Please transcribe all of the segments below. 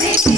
Honey.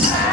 Yeah.